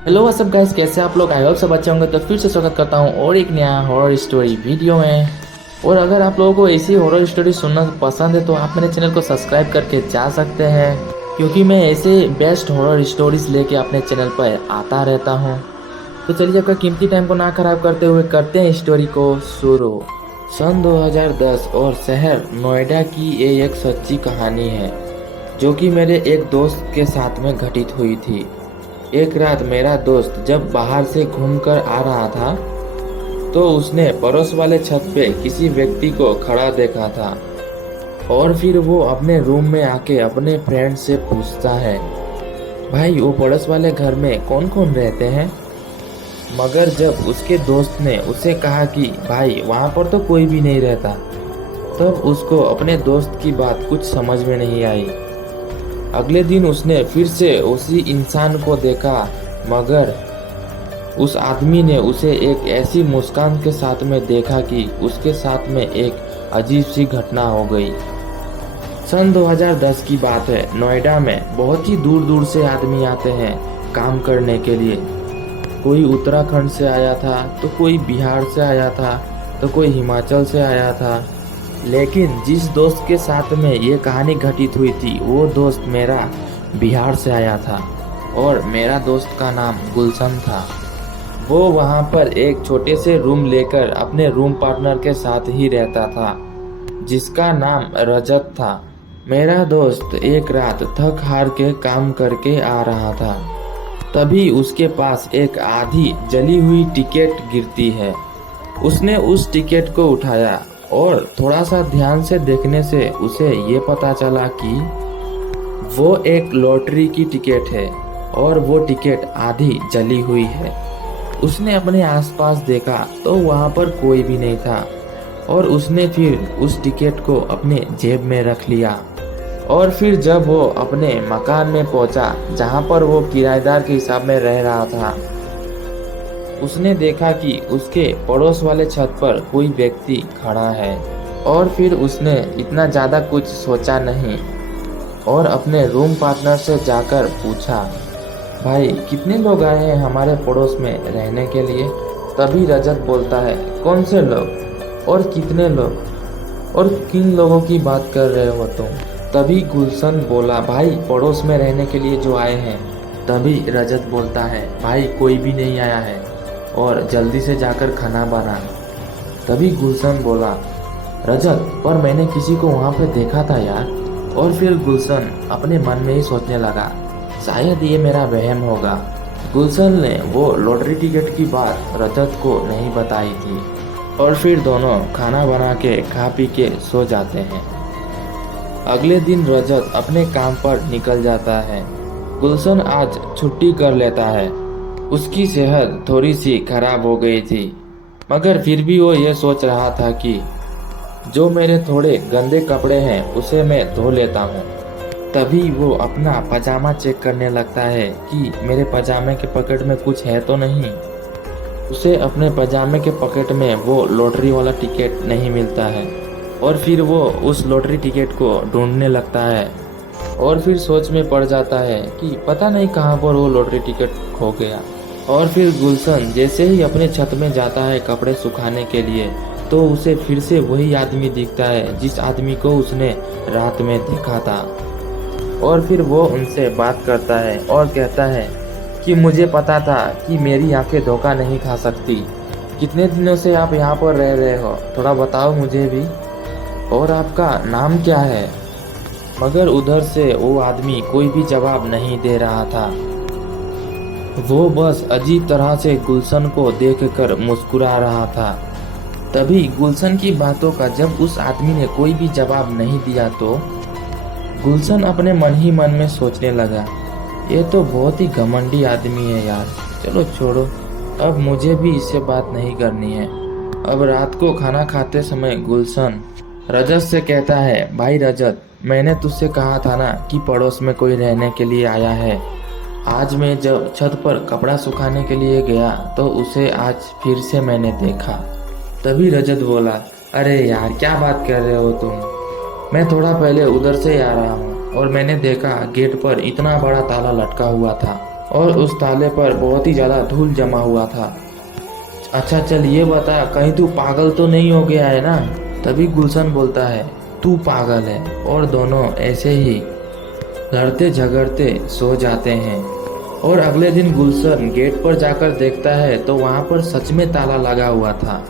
Hello what's up guys, कैसे आप लोग? आई होप सब अच्छे होंगे। तो फिर से स्वागत करता हूँ और एक नया हॉरर स्टोरी वीडियो में। और अगर आप लोगों को ऐसी हॉरर स्टोरी सुनना पसंद है तो आप मेरे चैनल को सब्सक्राइब करके जा सकते हैं, क्योंकि मैं ऐसे बेस्ट हॉरर स्टोरीज लेके अपने चैनल पर आता रहता हूँ। तो चलिए आपका कीमती टाइम को ना खराब करते हुए करते हैं स्टोरी को शुरू। सन 2010 और शहर नोएडा की ये एक सच्ची कहानी है, जो कि मेरे एक दोस्त के साथ में घटित हुई थी। एक रात मेरा दोस्त जब बाहर से घूमकर आ रहा था तो उसने पड़ोस वाले छत पे किसी व्यक्ति को खड़ा देखा था। और फिर वो अपने रूम में आके अपने फ्रेंड से पूछता है, भाई वो पड़ोस वाले घर में कौन कौन रहते हैं? मगर जब उसके दोस्त ने उसे कहा कि भाई वहाँ पर तो कोई भी नहीं रहता, तब उसको अपने दोस्त की बात कुछ समझ में नहीं आई। अगले दिन उसने फिर से उसी इंसान को देखा, मगर उस आदमी ने उसे एक ऐसी मुस्कान के साथ में देखा कि उसके साथ में एक अजीब सी घटना हो गई। सन 2010 की बात है। नोएडा में बहुत ही दूर दूर से आदमी आते हैं काम करने के लिए। कोई उत्तराखंड से आया था, तो कोई बिहार से आया था, तो कोई हिमाचल से आया था। लेकिन जिस दोस्त के साथ में ये कहानी घटित हुई थी, वो दोस्त मेरा बिहार से आया था और मेरा दोस्त का नाम गुलशन था। वो वहाँ पर एक छोटे से रूम लेकर अपने रूम पार्टनर के साथ ही रहता था, जिसका नाम रजत था। मेरा दोस्त एक रात थक हार के काम करके आ रहा था, तभी उसके पास एक आधी जली हुई टिकट गिरती है। उसने उस टिकट को उठाया और थोड़ा सा ध्यान से देखने से उसे ये पता चला कि वो एक लॉटरी की टिकट है और वो टिकट आधी जली हुई है। उसने अपने आसपास देखा तो वहाँ पर कोई भी नहीं था और उसने फिर उस टिकट को अपने जेब में रख लिया। और फिर जब वो अपने मकान में पहुंचा, जहाँ पर वो किराएदार के हिसाब में रह रहा था, उसने देखा कि उसके पड़ोस वाले छत पर कोई व्यक्ति खड़ा है। और फिर उसने इतना ज़्यादा कुछ सोचा नहीं और अपने रूम पार्टनर से जाकर पूछा, भाई कितने लोग आए हैं हमारे पड़ोस में रहने के लिए? तभी रजत बोलता है, कौन से लोग और कितने लोग और किन लोगों की बात कर रहे हो तुम? तभी गुलशन बोला, भाई पड़ोस में रहने के लिए जो आए हैं। तभी रजत बोलता है, भाई कोई भी नहीं आया है और जल्दी से जाकर खाना बना। तभी गुलशन बोला, रजत पर मैंने किसी को वहाँ पे देखा था यार। और फिर गुलशन अपने मन में ही सोचने लगा, शायद ये मेरा वहम होगा। गुलशन ने वो लॉटरी टिकट की बात रजत को नहीं बताई थी। और फिर दोनों खाना बना के खा पी के सो जाते हैं। अगले दिन रजत अपने काम पर निकल जाता है। गुलशन आज छुट्टी कर लेता है। उसकी सेहत थोड़ी सी खराब हो गई थी, मगर फिर भी वो ये सोच रहा था कि जो मेरे थोड़े गंदे कपड़े हैं उसे मैं धो लेता हूँ। तभी वो अपना पजामा चेक करने लगता है कि मेरे पजामे के पॉकेट में कुछ है तो नहीं। उसे अपने पजामे के पॉकेट में वो लॉटरी वाला टिकट नहीं मिलता है और फिर वो उस लॉटरी टिकट को ढूंढने लगता है। और फिर सोच में पड़ जाता है कि पता नहीं कहाँ पर वो लॉटरी टिकट खो गया। और फिर गुलशन जैसे ही अपने छत में जाता है कपड़े सुखाने के लिए, तो उसे फिर से वही आदमी दिखता है जिस आदमी को उसने रात में देखा था। और फिर वो उनसे बात करता है और कहता है कि मुझे पता था कि मेरी आंखें धोखा नहीं खा सकती। कितने दिनों से आप यहाँ पर रह रहे हो, थोड़ा बताओ मुझे भी, और आपका नाम क्या है? मगर उधर से वो आदमी कोई भी जवाब नहीं दे रहा था। वो बस अजीब तरह से गुलशन को देखकर मुस्कुरा रहा था। तभी गुलशन की बातों का जब उस आदमी ने कोई भी जवाब नहीं दिया, तो गुलशन अपने मन ही मन में सोचने लगा, ये तो बहुत ही घमंडी आदमी है यार। चलो छोड़ो, अब मुझे भी इससे बात नहीं करनी है। अब रात को खाना खाते समय गुलशन रजत से कहता है, भाई रजत, मैंने तुझसे कहा था ना कि पड़ोस में कोई रहने के लिए आया है। आज मैं जब छत पर कपड़ा सुखाने के लिए गया तो उसे आज फिर से मैंने देखा। तभी रजत बोला, अरे यार क्या बात कर रहे हो तुम? मैं थोड़ा पहले उधर से आ रहा हूँ और मैंने देखा गेट पर इतना बड़ा ताला लटका हुआ था। और उस ताले पर बहुत ही ज़्यादा धूल जमा हुआ था। अच्छा चल ये बता, कहीं तू पागल तो नहीं हो गया है ना? तभी गुलशन बोलता है, तू पागल है। और दोनों ऐसे ही लड़ते झगड़ते सो जाते हैं। और अगले दिन गुलशन गेट पर जाकर देखता है तो वहाँ पर सच में ताला लगा हुआ था।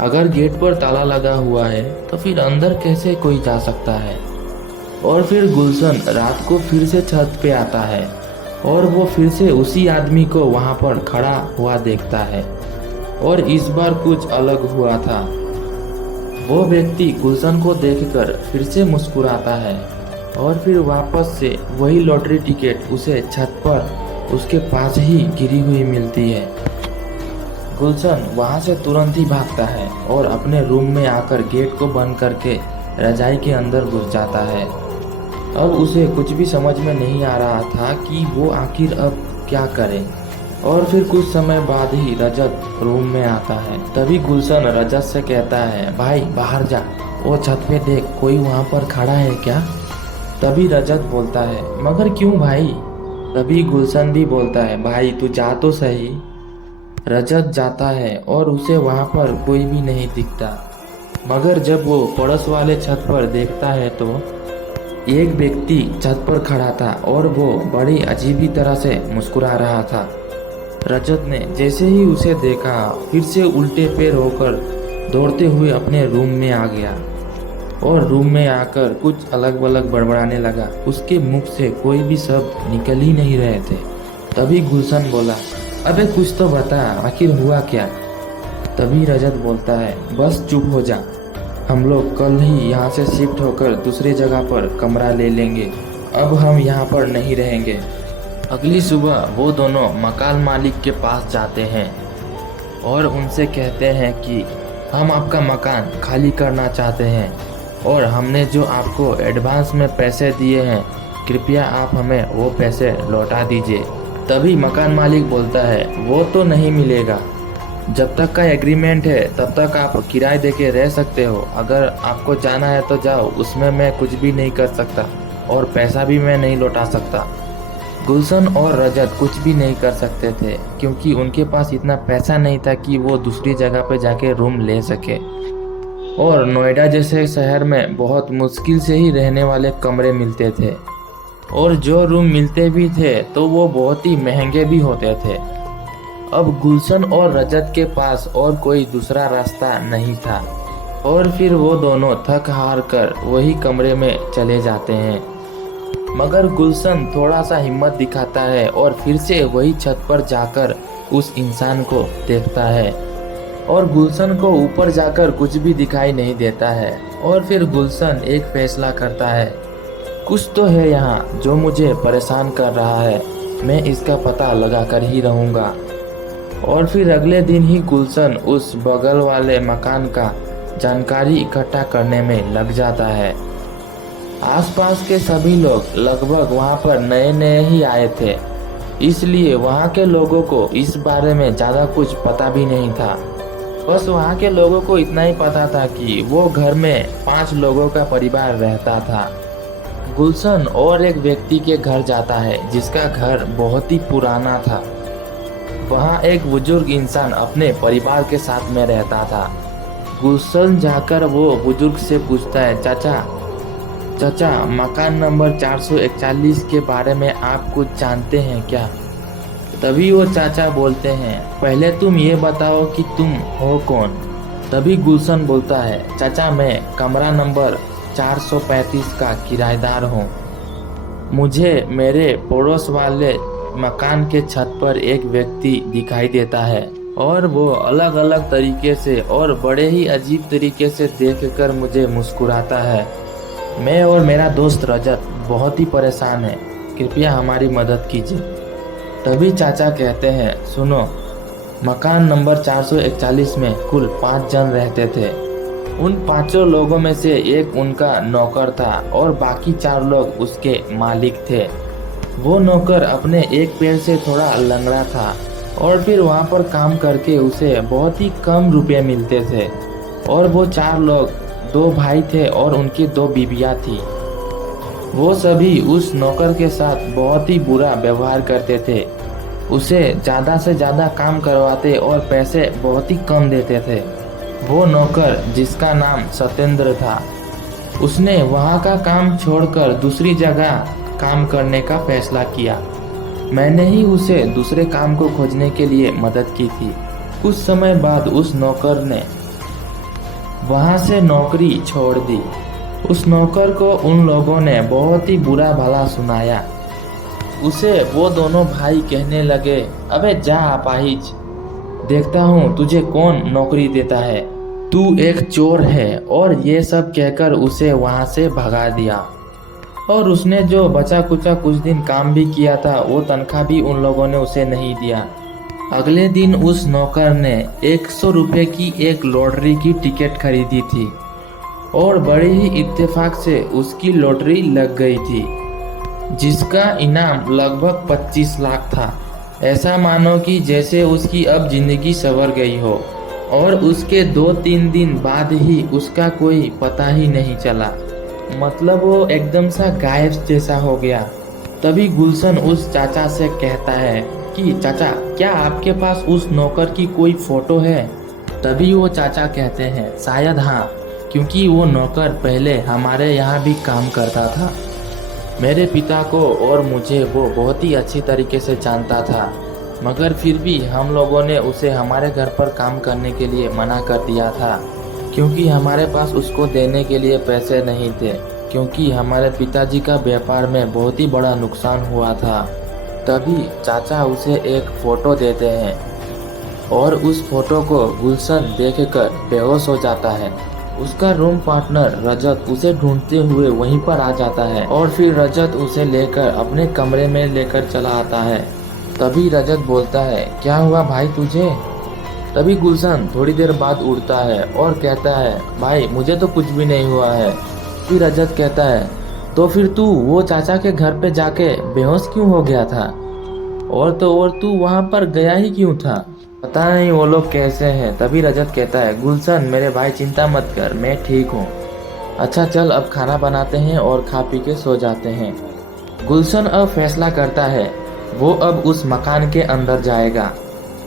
अगर गेट पर ताला लगा हुआ है तो फिर अंदर कैसे कोई जा सकता है? और फिर गुलशन रात को फिर से छत पे आता है और वो फिर से उसी आदमी को वहाँ पर खड़ा हुआ देखता है। और इस बार कुछ अलग हुआ था। वो व्यक्ति गुलशन को देखकर फिर से मुस्कुराता है और फिर वापस से वही लॉटरी टिकट उसे छत पर उसके पास ही गिरी हुई मिलती है। गुलशन वहाँ से तुरंत ही भागता है और अपने रूम में आकर गेट को बंद करके रजाई के अंदर घुस जाता है। अब उसे कुछ भी समझ में नहीं आ रहा था कि वो आखिर अब क्या करे। और फिर कुछ समय बाद ही रजत रूम में आता है। तभी गुलशन रजत से कहता है, भाई बाहर जा, वो छत पे देख, कोई वहाँ पर खड़ा है क्या? तभी रजत बोलता है, मगर क्यों भाई? तभी गुलशन भी बोलता है, भाई तू जा तो सही। रजत जाता है और उसे वहाँ पर कोई भी नहीं दिखता। मगर जब वो पड़ोस वाले छत पर देखता है तो एक व्यक्ति छत पर खड़ा था और वो बड़ी अजीबी तरह से मुस्कुरा रहा था। रजत ने जैसे ही उसे देखा फिर से उल्टे पैर होकर दौड़ते हुए अपने रूम में आ गया और रूम में आकर कुछ अलग अलग बड़बड़ाने लगा। उसके मुख से कोई भी शब्द निकल ही नहीं रहे थे। तभी गुलशन बोला, अबे कुछ तो बता, आखिर हुआ क्या? तभी रजत बोलता है, बस चुप हो जा, हम लोग कल ही यहाँ से शिफ्ट होकर दूसरी जगह पर कमरा ले लेंगे, अब हम यहाँ पर नहीं रहेंगे। अगली सुबह वो दोनों मकान मालिक के पास जाते हैं और उनसे कहते हैं कि हम आपका मकान खाली करना चाहते हैं और हमने जो आपको एडवांस में पैसे दिए हैं, कृपया आप हमें वो पैसे लौटा दीजिए। तभी मकान मालिक बोलता है, वो तो नहीं मिलेगा, जब तक का एग्रीमेंट है तब तक आप किराए देके रह सकते हो, अगर आपको जाना है तो जाओ, उसमें मैं कुछ भी नहीं कर सकता और पैसा भी मैं नहीं लौटा सकता। गुलशन और रजत कुछ भी नहीं कर सकते थे क्योंकि उनके पास इतना पैसा नहीं था कि वो दूसरी जगह पे जाके रूम ले सके और नोएडा जैसे शहर में बहुत मुश्किल से ही रहने वाले कमरे मिलते थे और जो रूम मिलते भी थे तो वो बहुत ही महंगे भी होते थे। अब गुलशन और रजत के पास और कोई दूसरा रास्ता नहीं था और फिर वो दोनों थक हार कर वही कमरे में चले जाते हैं। मगर गुलशन थोड़ा सा हिम्मत दिखाता है और फिर से वही छत पर जाकर उस इंसान को देखता है और गुलशन को ऊपर जाकर कुछ भी दिखाई नहीं देता है। और फिर गुलशन एक फैसला करता है, कुछ तो है यहाँ जो मुझे परेशान कर रहा है, मैं इसका पता लगा कर ही रहूँगा। और फिर अगले दिन ही गुलशन उस बगल वाले मकान का जानकारी इकट्ठा करने में लग जाता है। आसपास के सभी लोग लगभग वहां पर नए नए ही आए थे, इसलिए वहां के लोगों को इस बारे में ज़्यादा कुछ पता भी नहीं था। बस वहां के लोगों को इतना ही पता था कि वो घर में 5 लोगों का परिवार रहता था। गुलशन और एक व्यक्ति के घर जाता है जिसका घर बहुत ही पुराना था। वहाँ एक बुजुर्ग इंसान अपने परिवार के साथ में रहता था। गुलशन जाकर वो बुजुर्ग से पूछता है, चाचा मकान नंबर 441 के बारे में आप कुछ जानते हैं क्या? तभी वो चाचा बोलते हैं, पहले तुम ये बताओ कि तुम हो कौन? तभी गुलशन बोलता है, चाचा मैं कमरा नंबर 435 का किराएदार हूँ। मुझे मेरे पड़ोस वाले मकान के छत पर एक व्यक्ति दिखाई देता है और वो अलग अलग तरीके से और बड़े ही अजीब तरीके से देखकर मुझे मुस्कुराता है। मैं और मेरा दोस्त रजत बहुत ही परेशान है, कृपया हमारी मदद कीजिए। तभी चाचा कहते हैं, सुनो, मकान नंबर 441 में कुल 5 जन रहते थे। उन 5 लोगों में से एक उनका नौकर था और बाकी 4 लोग उसके मालिक थे। वो नौकर अपने एक पैर से थोड़ा लंगड़ा था और फिर वहाँ पर काम करके उसे बहुत ही कम रुपए मिलते थे। और वो 4 लोग 2 भाई थे और उनकी 2 बीबियाँ थी। वो सभी उस नौकर के साथ बहुत ही बुरा व्यवहार करते थे। उसे ज़्यादा से ज़्यादा काम करवाते और पैसे बहुत ही कम देते थे। वो नौकर, जिसका नाम सत्येंद्र था, उसने वहाँ का काम छोड़कर दूसरी जगह काम करने का फैसला किया। मैंने ही उसे दूसरे काम को खोजने के लिए मदद की थी। कुछ समय बाद उस नौकर ने वहाँ से नौकरी छोड़ दी। उस नौकर को उन लोगों ने बहुत ही बुरा भला सुनाया। उसे वो दोनों भाई कहने लगे, अबे जा अपाहिज, देखता हूँ तुझे कौन नौकरी देता है, तू एक चोर है। और ये सब कहकर उसे वहाँ से भगा दिया। और उसने जो बचा कुचा कुछ दिन काम भी किया था, वो तनख्वाह भी उन लोगों ने उसे नहीं दिया। अगले दिन उस नौकर ने 100 रुपये की एक लॉटरी की टिकट खरीदी थी और बड़े ही इत्तेफाक से उसकी लॉटरी लग गई थी, जिसका इनाम लगभग 25 लाख था। ऐसा मानो कि जैसे उसकी अब जिंदगी संवर गई हो। और उसके 2-3 दिन बाद ही उसका कोई पता ही नहीं चला। मतलब वो एकदम सा गायब जैसा हो गया। तभी गुलशन उस चाचा से कहता है कि चाचा, क्या आपके पास उस नौकर की कोई फोटो है? तभी वो चाचा कहते हैं, शायद हाँ, क्योंकि वो नौकर पहले हमारे यहाँ भी काम करता था। मेरे पिता को और मुझे वो बहुत ही अच्छी तरीके से जानता था, मगर फिर भी हम लोगों ने उसे हमारे घर पर काम करने के लिए मना कर दिया था, क्योंकि हमारे पास उसको देने के लिए पैसे नहीं थे, क्योंकि हमारे पिताजी का व्यापार में बहुत ही बड़ा नुकसान हुआ था। तभी चाचा उसे एक फ़ोटो देते हैं और उस फोटो को गुलशन देखकर बेहोश हो जाता है। उसका रूम पार्टनर रजत उसे ढूंढते हुए वहीं पर आ जाता है और फिर रजत उसे लेकर अपने कमरे में लेकर चला आता है। तभी रजत बोलता है, क्या हुआ भाई तुझे? तभी गुलशन थोड़ी देर बाद उठता है और कहता है, भाई मुझे तो कुछ भी नहीं हुआ है। फिर रजत कहता है, तो फिर तू वो चाचा के घर पे जाके बेहोश क्यों हो गया था? और तू वहाँ पर गया ही क्यों था? पता नहीं वो लोग कैसे हैं। तभी रजत कहता है, गुलशन मेरे भाई चिंता मत कर, मैं ठीक हूँ। अच्छा चल अब खाना बनाते हैं और खा पी के सो जाते हैं। गुलशन अब फैसला करता है, वो अब उस मकान के अंदर जाएगा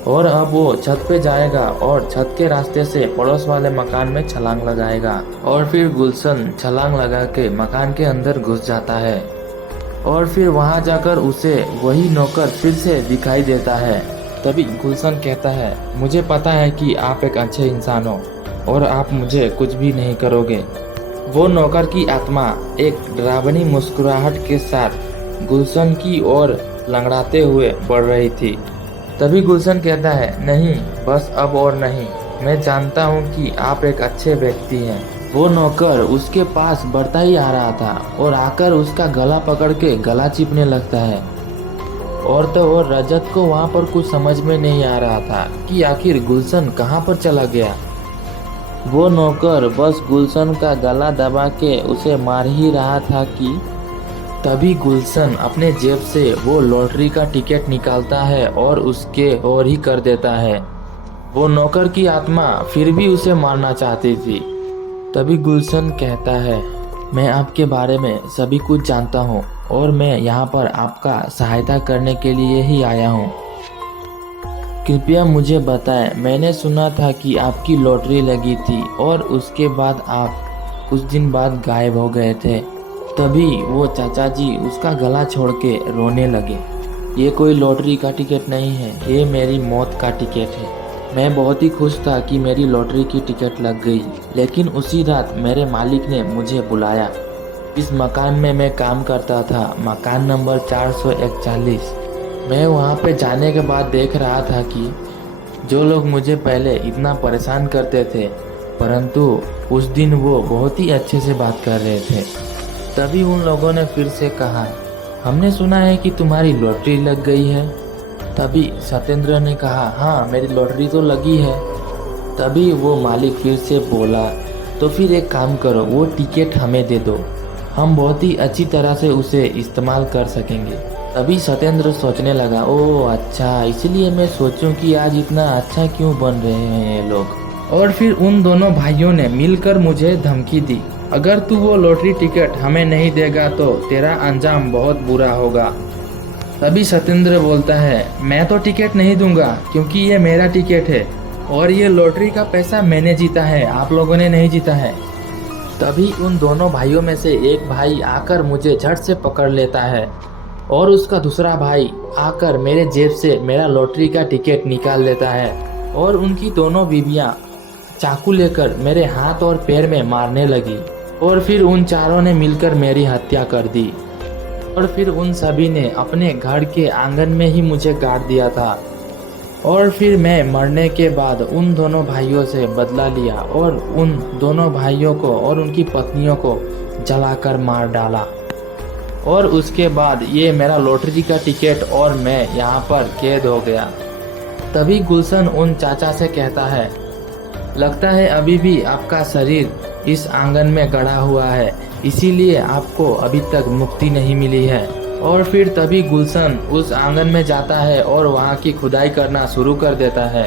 और अब वो छत पे जाएगा और छत के रास्ते से पड़ोस वाले मकान में छलांग लगाएगा। और फिर गुलशन छलांग लगा के मकान के अंदर घुस जाता है और फिर वहां जाकर उसे वही नौकर फिर से दिखाई देता है। तभी गुलशन कहता है, मुझे पता है कि आप एक अच्छे इंसान हो और आप मुझे कुछ भी नहीं करोगे। वो नौकर की आत्मा एक डरावनी मुस्कुराहट के साथ गुलशन की ओर लंगड़ाते हुए बढ़ रही थी। तभी गुलशन कहता है, नहीं बस अब और नहीं, मैं जानता हूँ कि आप एक अच्छे व्यक्ति हैं। वो नौकर उसके पास बढ़ता ही आ रहा था और आकर उसका गला पकड़ के गला चिपने लगता है। और तो और रजत को वहाँ पर कुछ समझ में नहीं आ रहा था कि आखिर गुलशन कहाँ पर चला गया। वो नौकर बस गुलशन का गला दबा के उसे मार ही रहा था कि तभी गुलशन अपने जेब से वो लॉटरी का टिकट निकालता है और उसके और ही कर देता है। वो नौकर की आत्मा फिर भी उसे मारना चाहती थी। तभी गुलशन कहता है, मैं आपके बारे में सभी कुछ जानता हूँ और मैं यहाँ पर आपका सहायता करने के लिए ही आया हूँ। कृपया मुझे बताएं, मैंने सुना था कि आपकी लॉटरी लगी थी और उसके बाद आप कुछ दिन बाद गायब हो गए थे। तभी वो चाचा जी उसका गला छोड़ के रोने लगे। ये कोई लॉटरी का टिकट नहीं है, ये मेरी मौत का टिकट है। मैं बहुत ही खुश था कि मेरी लॉटरी की टिकट लग गई, लेकिन उसी रात मेरे मालिक ने मुझे बुलाया। इस मकान में मैं काम करता था, मकान नंबर 441। मैं वहाँ पे जाने के बाद देख रहा था कि जो लोग मुझे पहले इतना परेशान करते थे, परंतु उस दिन वो बहुत ही अच्छे से बात कर रहे थे। तभी उन लोगों ने फिर से कहा, हमने सुना है कि तुम्हारी लॉटरी लग गई है। तभी सत्येंद्र ने कहा, हाँ मेरी लॉटरी तो लगी है। तभी वो मालिक फिर से बोला, तो फिर एक काम करो, वो टिकट हमें दे दो, हम बहुत ही अच्छी तरह से उसे इस्तेमाल कर सकेंगे। तभी सत्येंद्र सोचने लगा, ओह अच्छा, इसलिए मैं सोचूं कि आज इतना अच्छा क्यों बन रहे हैं ये लोग। और फिर उन दोनों भाइयों ने मिलकर मुझे धमकी दी। अगर तू वो लॉटरी टिकट हमें नहीं देगा तो तेरा अंजाम बहुत बुरा होगा। तभी सत्येंद्र बोलता है, मैं तो टिकट नहीं दूंगा क्योंकि ये मेरा टिकट है और ये लॉटरी का पैसा मैंने जीता है, आप लोगों ने नहीं जीता है। तभी उन दोनों भाइयों में से एक भाई आकर मुझे झट से पकड़ लेता है और उसका दूसरा भाई आकर मेरे जेब से मेरा लॉटरी का टिकट निकाल लेता है और उनकी दोनों बीवियां चाकू लेकर मेरे हाथ और पैर में मारने लगी और फिर उन चारों ने मिलकर मेरी हत्या कर दी और फिर उन सभी ने अपने घर के आंगन में ही मुझे गाड़ दिया था। और फिर मैं मरने के बाद उन दोनों भाइयों से बदला लिया और उन दोनों भाइयों को और उनकी पत्नियों को जलाकर मार डाला। और उसके बाद ये मेरा लॉटरी का टिकट और मैं यहाँ पर कैद हो गया। तभी गुलशन उन चाचा से कहता है, लगता है अभी भी आपका शरीर इस आंगन में गड़ा हुआ है, इसीलिए आपको अभी तक मुक्ति नहीं मिली है। और फिर तभी गुलशन उस आंगन में जाता है और वहाँ की खुदाई करना शुरू कर देता है।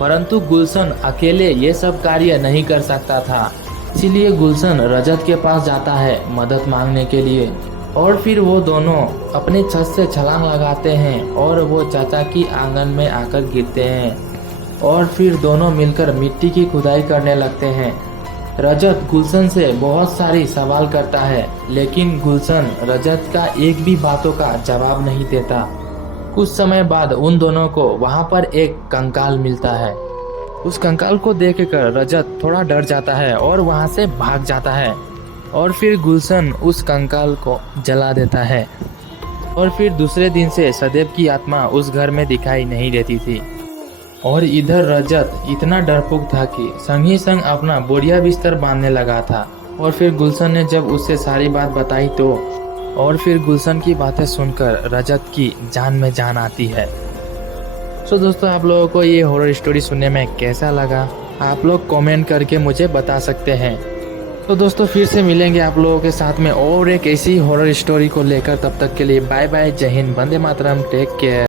परंतु गुलशन अकेले ये सब कार्य नहीं कर सकता था, इसीलिए गुलशन रजत के पास जाता है मदद मांगने के लिए। और फिर वो दोनों अपने छत से छलांग लगाते हैं और वो चाचा की आंगन में आकर गिरते हैं और फिर दोनों मिलकर मिट्टी की खुदाई करने लगते हैं। रजत गुलशन से बहुत सारी सवाल करता है, लेकिन गुलशन रजत का एक भी बातों का जवाब नहीं देता। कुछ समय बाद उन दोनों को वहाँ पर एक कंकाल मिलता है। उस कंकाल को देखकर रजत थोड़ा डर जाता है और वहाँ से भाग जाता है। और फिर गुलशन उस कंकाल को जला देता है और फिर दूसरे दिन से सदैव की आत्मा उस घर में दिखाई नहीं देती थी। और इधर रजत इतना डरपोक था कि संग ही संग अपना बोरिया बिस्तर बांधने लगा था। और फिर गुलशन ने जब उससे सारी बात बताई तो और फिर गुलशन की बातें सुनकर रजत की जान में जान आती है। सो दोस्तों, आप लोगों को ये हॉरर स्टोरी सुनने में कैसा लगा, आप लोग कमेंट करके मुझे बता सकते हैं। तो दोस्तों, फिर से मिलेंगे आप लोगों के साथ में और एक ऐसी हॉरर स्टोरी को लेकर। तब तक के लिए बाय बाय, जय हिंद, वंदे मातरम, टेक केयर।